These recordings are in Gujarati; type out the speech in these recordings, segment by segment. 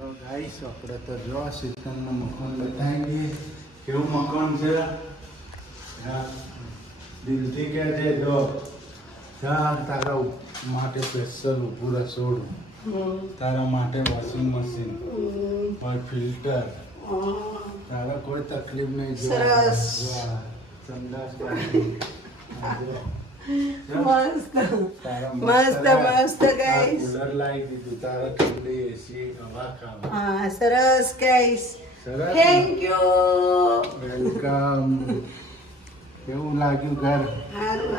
ગાઈસ આપણે તો જો શીતલનું મકાન બતાવી દઈએ કેવું મકાન છે. હા દિલથી કહેજે જો તારા માટે સ્પેશિયલ ઊભું રસોડું, તારા માટે વોશિંગ મશીન કોઈ ફિલ્ટર, તારા કોઈ તકલીફ નહીં. સરસ સંડાસ મસ્ત મસ્ત મસ્ત ગાઈસ. કુલર લાવી દીધું તારા ઠંડી એસી હવા ખાવા. હા સરસ ગાઈસ. સરસ. Thank you. વેલકમ. કેવું લાગ્યું ઘર? સારું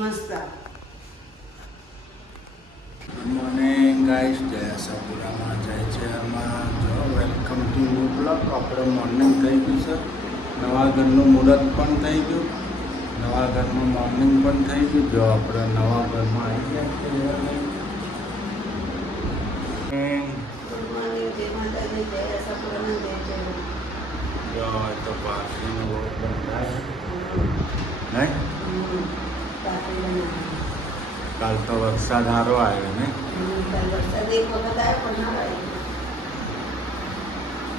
મસ્ત. મને ગાઈસ જયા સાપુરામાં જાય છે. આમાં જો વેલકમ ટુ ન્યુ બ્લોક. આપણે મોર્નિંગ થઈ ગયું છે, નવા ઘરનું મુહૂર્ત પણ થઈ ગયું, નવા ઘરનું મોર્નિંગ પણ થઈ ગયું. જો આપણે નવા ઘરમાં આવી ગયા છીએ. જો તો પાર્કિંગનો રોડ બંધ થાય નહીં. કાલ તો વરસાદ સારો આવ્યો ને.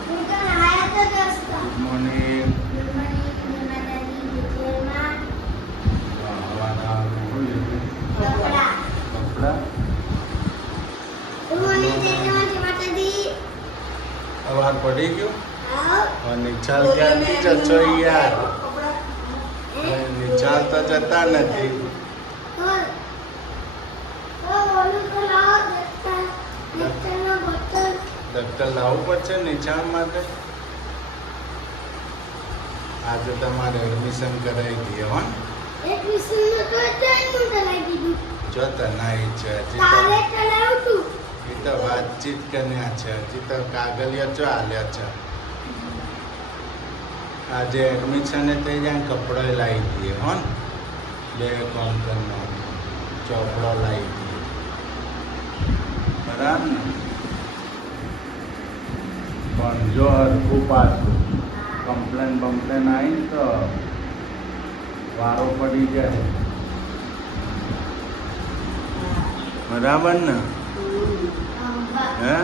Good morning. અવાર પડી ગયું. નિચાલ ક્યાંથી જશો યાર? નિચાલ તો જતા નથી. દફતર લાવવું પડશે નિચાલ માટે. આજે તમારે એડમિશન કરાવી દઈએ હો. જો તનાઈ છે હજી તો વાતચીત કર્યા છે, હજી તો કાગળિયા જો હાલ્યા છે. આજે એડમિશન થઈ જાય કપડો લાવી દઈએ હો ને. બે કોમ્પનનો ચોપડો લાવી દઈએ બરાબર ને. પણ જો હરખું પાછું કમ્પ્લેન બમ્પ્લેન આવી તો વારો પડી જાય. બરાબર ને? હે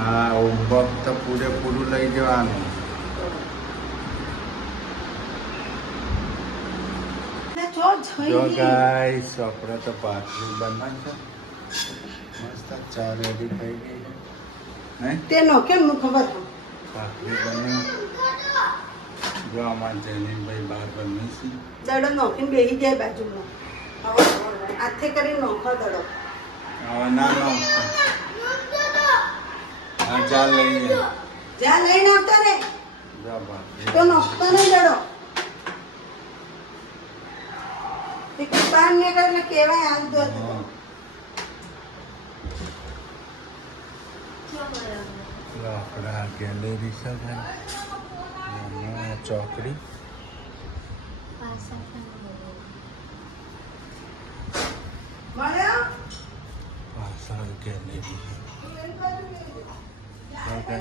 હા હોમવર્ક તો પૂરેપૂરું લઈ જવાનું. જો ગાઈસ આપણે તો ભાખરી બનાવી છે મસ્ત. ચા રેડી થઈ ગઈ ને. તેનો કેમ ખબર? ભાખરી બની. જો આમાં જૈનભાઈ બહાર બની છે. દડો નોખીને બેસી જાય બાજુમાં. હવે હાથે કરી નોખો દડો. હવે ના નો હા ચા લઈને જ્યાં લઈને આવતા ને જા ભાખરી તો નોખતો નહીં દડો. બહાર નીકળે એટલે કેવાય આવતો હતો. આપણે આ ગેલેરી છે ચોકડી. મળ્યો? પાછળ ગેલેરી. આપણે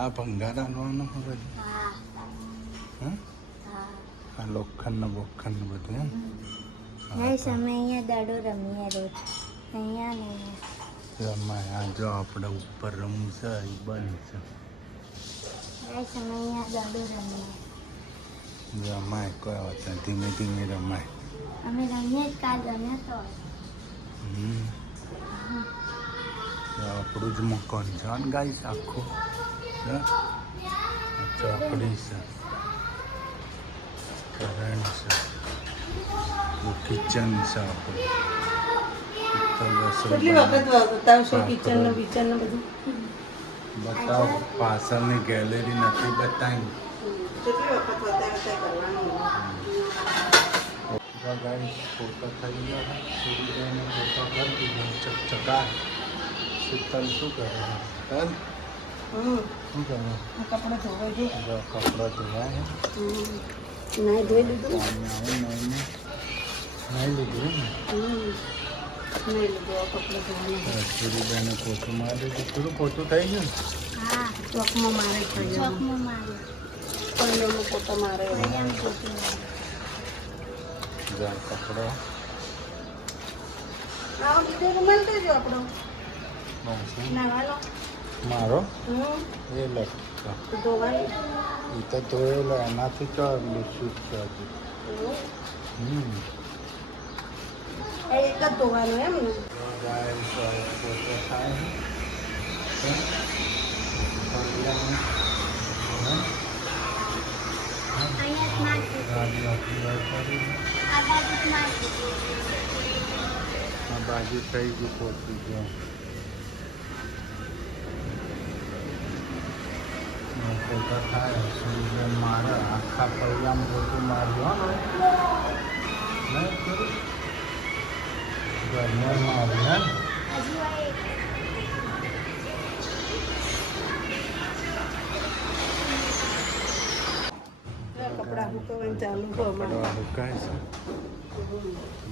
આ ભંગારા લોવાનું બધું. હા આ લોખંડ બોખંડ બધું એમ. ગાઈસ અમે અહીંયા દાડો રમીએ રોજ. અહીંયા ને રમાય. આ જો આપણે ઉપર રમવું છે એ બંધ છે. ગાઈસ અમે અહીંયા દાડો રમીએ. રમાય કોઈ વાત નહીં, ધીમે ધીમે રમાય. અમે રમીએ જ કાલ રમ્યા તો. આપણું જ મકાન છે ને ગાઈસ આખું. ચોકડી છે, કરંટ છે, કિચન છે આપણું. કેટલી વખત બતાવશો કિચન નું બીચન નું બધું? બતાવ. પાછળની ગેલેરી નથી બતાવી. કેટલી વખત બતાવ કરવાનું? ગાઈસ ફોટો થઈ ગયો. સૂર્યને ફોટો કરી દીધો ચકચકા. શીતલ શું કરે? શીતલ શું કરે? કપડા ધોવાઈ દે. જો કપડાં ધોવાય. નહીં ધોઈ લીધું. નહીં લીધું ને. નહીં લીધું કપડા ધોવાનું. સૂર્યબેને પોતું મારી દીધું. થોડું પોતું થઈ ગયું. હા ચોકમાં મારે થઈ ગયું. ચોકમાં માર્યો. પંદરનો પોતો મારે. અહીંયા પોતું જા કપડો આવો બીજો રૂમાલ કરજો આપણો બસ નાવાનો મારો હમ એ લખતો ધોવાનું એ તો ધોયેલો એનાથી તો શૂટ કરજો એ એક જ ધોવાનું એમ ને ગાઈસ ફોટો થાય અહીંયા સ્માર્ટ ગાડી આપણી કરી આ બાજુ સ્માર્ટ આ બાજુ થઈ ગયું પહોંચી ગયો ફોટો થાય સૂર્ય મારે આખા પૈયામાં ફોટો મારજો નહીં કરું ઘરમાં મારે હે હજુ આ એક કપડાં સુકવવાનું ચાલુ કરો કપડાં સુકાય છે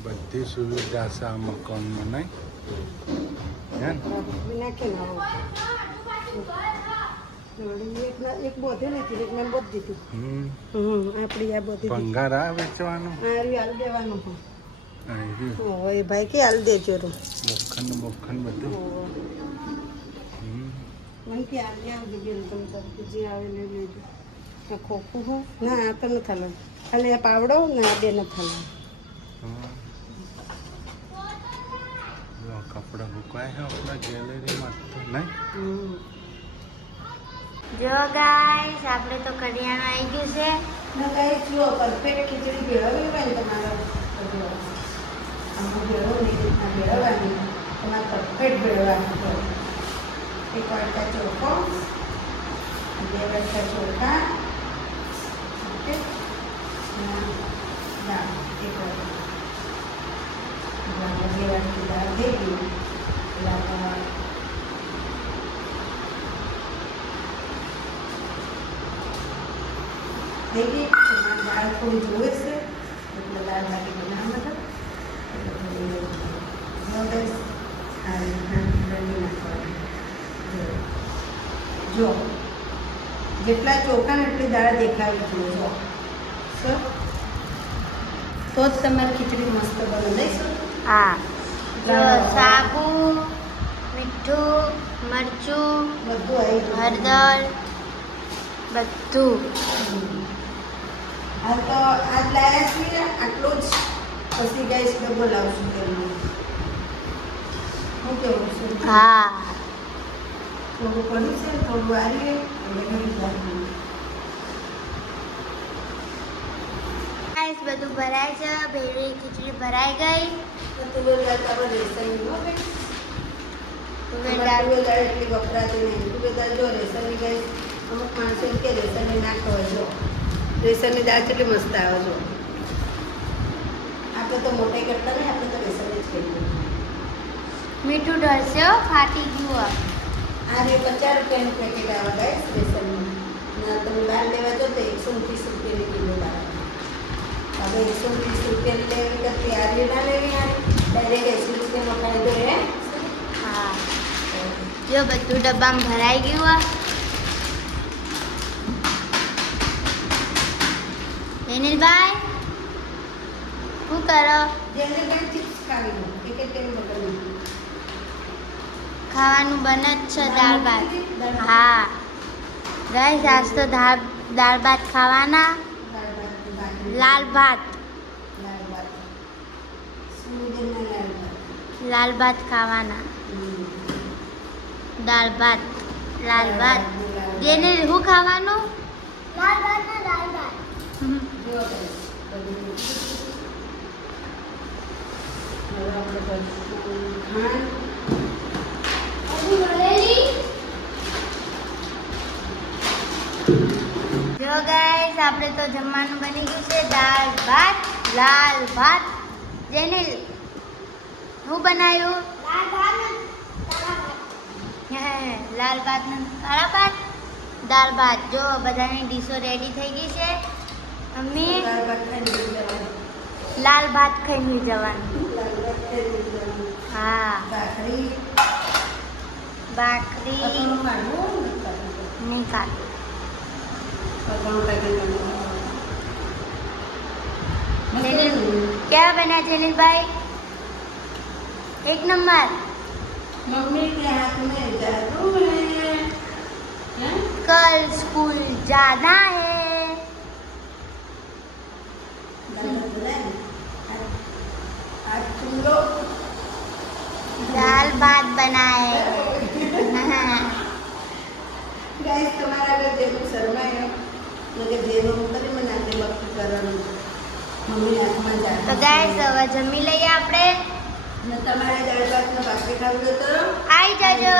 બધી સુવિધા છે આ મકાનમાં નહીં હે ને? નાખી નાખો એક બધે નથી એક મેં બધું દીધું આપણી આ બધી ભંગાર આ વેચવાનું હાલ દેવાનું આ રહ્યું. એ ભાઈ કે હાલ દેજો રો બોખંડ બધું હમ. મને કે હાલ આવજો બેન તમે તરફથી જે આવે લઈ લેજો આ ખોખું હો ના આ તો નથી હાલવાનું ખાલી આ પાવડો ને આ બે નથી હાલવાનું હા. જો કપડાં સુકાય છે આપણા ગેલેરીમાં તો નહીં જો ગાઈસ આપણે તો કરિયાણું આવી ગયું છે ના કાંઈ જુઓ પરફેક્ટ ખીચડી ભેળવવી હોય ને તમારે આમાં ભેળવણી રીતના ભેળવવાની તમારે પરફેક્ટ ભેળવવાની હોય એક વાટકા ચોખો 2 વાટકા ચોખા ઓકે દાળ એક વાટકા 2 વાટકી દાળ થઈ ગઈ એટલે આપણે થઈ ગઈ એમાં દાળ થોડી જોવે છે એટલે દાળ બાકી બનાવવા માટે જો જેટલા ચોખા ને એટલી દાળ દેખાવી જોઈએ જો સર તો જ તમારી ખીચડી મસ્ત બને નહીં સર હા જો સાબુ મીઠું મરચું બધું આવી ગયું. હળદર બધું હાલ તો આજ લાયા છીએ આટલું જ પછી ગેસ ડબ્બો લાવશું તેમાં હું કેવું છું હા થોડું પડ્યું છે ને થોડું આવીએ એટલે ઘણી જાતનું ગાઈસ બધું ભરાય છે ભેળી ખીચડી ભરાઈ ગઈ તુવેર દાળ આપણે રેસનની હો બેન તુવેર તુવેર દાળ દાળ એટલી વપરાતી નહીં તુવેર દાળ જો રેસનની ગઈ અમુક માણસો એમ કે રેસનની ના ખવાય જો રેસનની દાળ કેટલી મસ્ત આવે જો આપણે તો મોટાઈ કરતા નહીં આપણે તો રેસનની જ ખાઈએ મીઠું ઢળશે હો, ફાટી ગયું આ રે 50 રૂપિયાનું પેકેટ આવે ગાઈસ રેસનનું ના તમે દાળ લેવા જો તો 130 રૂપિયાની કિલો દાળ હવે 130 રૂપિયાની લેવી તો તૈયારી ના લેવી આ ડાયરેક્ટ 80 રૂપિયાનો ફાયદો હે હા જો બધું ડબ્બામાં ભરાઈ ગયું આ રેનિલભાઈ શું કરો જેને પણ ચિપ્સ ખાવી લો પેકેટ કેમ બગડ્યું ખાવાનું બને જ છે દાળ ભાત હા ગાઈસ આજ તો દાળ ભાત ખાવાના લાલ ભાત લાલ ભાત ખાવાના દાળ ભાત લાલ ભાત જેને શું ખાવાનું લાલ ભાત ને દાળ ભાત જો ગાઈસ આપણે તો જમવાનું બની ગયું છે દાળ ભાત લાલ ભાત જેને હું બનાવ્યું લાલ ભાત ને કાળા ભાત દાળ ભાત જો બધાની ડીશો રેડી થઈ ગઈ છે મમ્મી લાલ ભાત ખાઈને જવાનું હા ભાખરી નહીં ખાતું क्या बना जलील भाई एक नंबर। मम्मी के हाथ में जादू है हैं? कल स्कूल जाना है। आज तुम लोग दाल भात बनाए। गाइस તમારા આગળ જેવું શરમાયો કે જેવું કરી મનાતે વખત કરવાનું મમ્મી હાથમાં તો જાદુ ગાઈસ હવે જમી લઈએ આપણે। ને તમારે દાળ ભાતનો બાકી ખાવું હોય તો આવી જાજો।